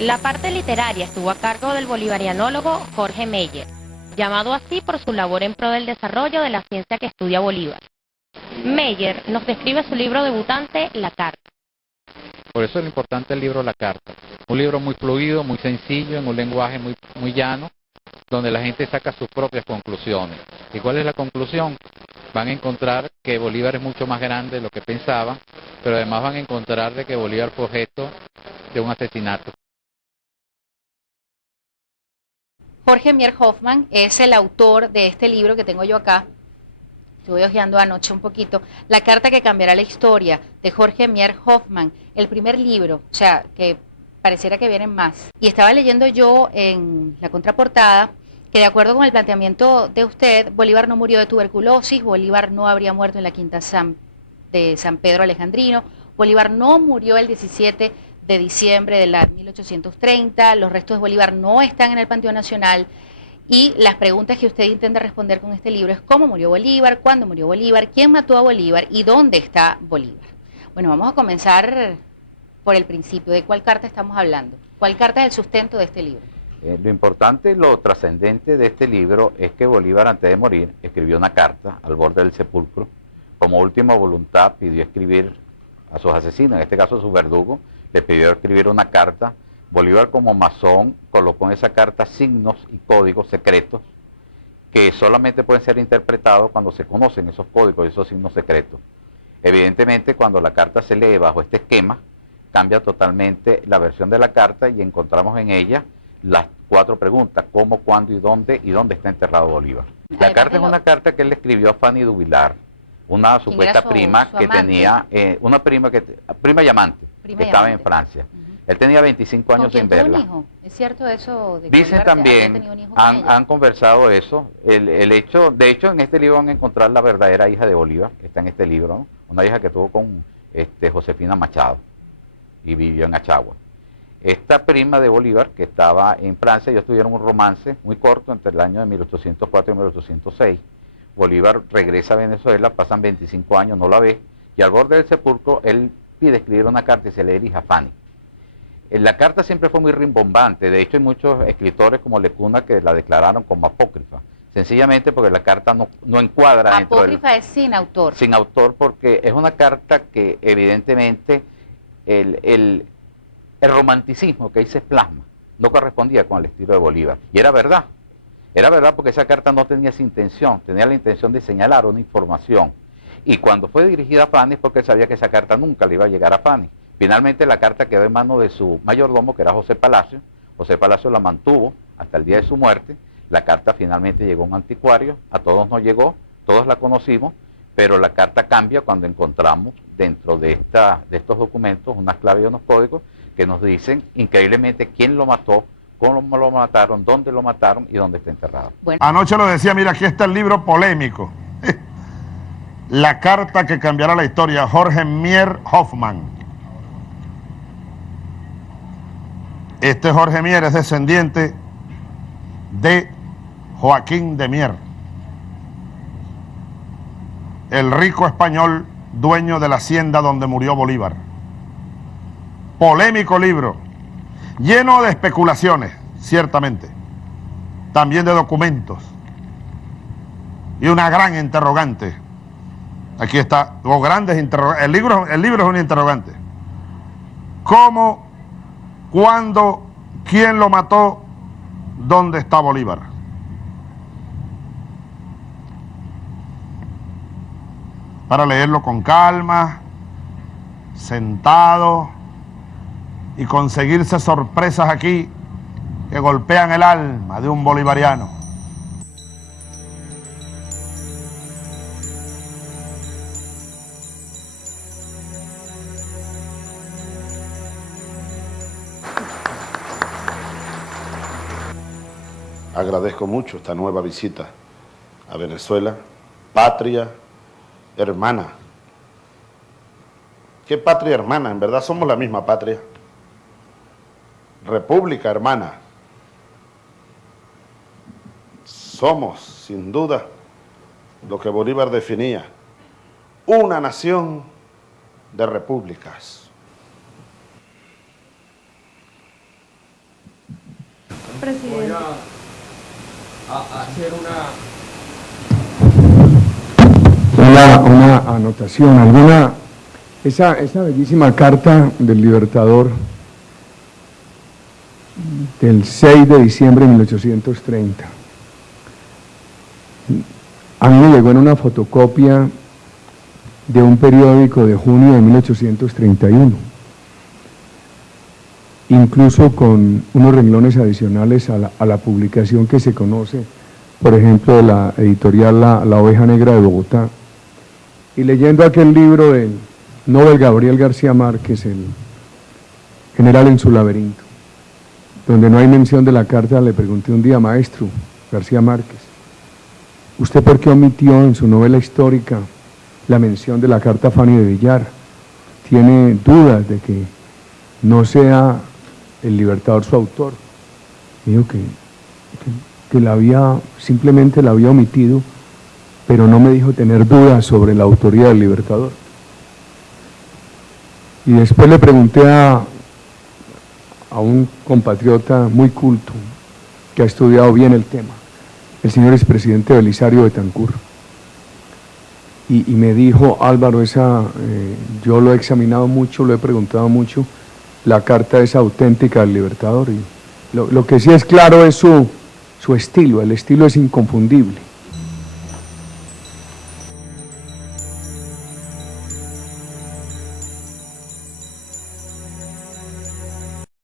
La parte literaria estuvo a cargo del bolivarianólogo Jorge Meyer, llamado así por su labor en pro del desarrollo de la ciencia que estudia Bolívar. Meyer nos describe su libro debutante, La Carta. Por eso es importante el libro La Carta. Un libro muy fluido, muy sencillo, en un lenguaje muy llano, donde la gente saca sus propias conclusiones. ¿Y cuál es la conclusión? Van a encontrar que Bolívar es mucho más grande de lo que pensaban, pero además van a encontrar de que Bolívar fue objeto de un asesinato. Jorge Mier Hoffman es el autor de este libro que tengo yo acá. Estuve hojeando anoche un poquito. La carta que cambiará la historia, de Jorge Mier Hoffman. El primer libro, o sea, que pareciera que vienen más. Y estaba leyendo yo en la contraportada que de acuerdo con el planteamiento de usted, Bolívar no murió de tuberculosis, Bolívar no habría muerto en la quinta de San Pedro Alejandrino, Bolívar no murió el 17 de diciembre de la 1830, los restos de Bolívar no están en el Panteón Nacional, y las preguntas que usted intenta responder con este libro es cómo murió Bolívar, cuándo murió Bolívar, quién mató a Bolívar y dónde está Bolívar. Bueno, vamos a comenzar por el principio. ¿De cuál carta estamos hablando? ¿Cuál carta es el sustento de este libro? Lo importante, lo trascendente de este libro es que Bolívar, antes de morir, escribió una carta al borde del sepulcro. Como última voluntad pidió escribir a sus asesinos, en este caso a su verdugo, le pidió escribir una carta. Bolívar, como masón, colocó en esa carta signos y códigos secretos que solamente pueden ser interpretados cuando se conocen esos códigos y esos signos secretos. Evidentemente, cuando la carta se lee bajo este esquema, cambia totalmente la versión de la carta y encontramos en ella las 4 preguntas: cómo, cuándo y dónde está enterrado Bolívar. La carta es una carta que él le escribió a Fanny Duvilar, una supuesta prima que tenía, una prima y amante, que estaba en Francia. Él tenía 25 años sin verla. Hijo? ¿Es cierto eso? De que Dicen Bolívar también, han conversado eso, el hecho, de hecho en este libro van a encontrar la verdadera hija de Bolívar, que está en este libro, ¿no? Una hija que tuvo con Josefina Machado y vivió en Achagua. Esta prima de Bolívar, que estaba en Francia, ellos tuvieron un romance muy corto entre el año de 1804 y 1806. Bolívar regresa a Venezuela, pasan 25 años, no la ve, y al borde del sepulcro él pide escribir una carta y se le dirige a Fanny. La carta siempre fue muy rimbombante, de hecho hay muchos escritores como Lecuna que la declararon como apócrifa, sencillamente porque la carta no encuadra dentro del... Apócrifa es sin autor. Sin autor, porque es una carta que evidentemente el romanticismo que ahí se plasma no correspondía con el estilo de Bolívar, y era verdad porque esa carta no tenía esa intención, tenía la intención de señalar una información, y cuando fue dirigida a Fanny es porque él sabía que esa carta nunca le iba a llegar a Fanny. Finalmente la carta quedó en manos de su mayordomo, que era José Palacio. José Palacio la mantuvo hasta el día de su muerte. La carta finalmente llegó a un anticuario, a todos nos llegó, todos la conocimos, pero la carta cambia cuando encontramos dentro de estos documentos unas claves y unos códigos que nos dicen increíblemente quién lo mató, cómo lo mataron, dónde lo mataron y dónde está enterrado. Bueno. Anoche lo decía, mira, aquí está el libro polémico. La carta que cambiará la historia, Jorge Mier Hoffman. Este Jorge Mier es descendiente de Joaquín de Mier, el rico español dueño de la hacienda donde murió Bolívar. Polémico libro, lleno de especulaciones, ciertamente, también de documentos, y una gran interrogante. Aquí está, los grandes interrogantes. El libro es un interrogante. ¿Cómo? ¿Cuándo? ¿Quién lo mató? ¿Dónde está Bolívar? Para leerlo con calma, sentado, y conseguirse sorpresas aquí que golpean el alma de un bolivariano. Agradezco mucho esta nueva visita a Venezuela, patria hermana. ¿Qué patria hermana? En verdad somos la misma patria. República hermana. Somos, sin duda, lo que Bolívar definía, una nación de repúblicas. presidente. Voy a hacer una anotación. Esa bellísima carta del Libertador del 6 de diciembre de 1830. A mí me llegó en una fotocopia de un periódico de junio de 1831, incluso con unos renglones adicionales a la publicación que se conoce, por ejemplo, de la editorial La Oveja Negra de Bogotá. Y leyendo aquel libro del Nobel Gabriel García Márquez, el General en su laberinto, donde no hay mención de la carta, le pregunté un día, maestro García Márquez, ¿usted por qué omitió en su novela histórica la mención de la carta a Fanny de Villar? ¿Tiene dudas de que no sea el Libertador su autor? Dijo que simplemente la había omitido, pero no me dijo tener dudas sobre la autoría del Libertador. Y después le pregunté a un compatriota muy culto, que ha estudiado bien el tema, el señor expresidente Belisario Betancur, y me dijo, Álvaro, yo lo he examinado mucho, lo he preguntado mucho, la carta es auténtica del Libertador, y lo que sí es claro es su estilo, el estilo es inconfundible.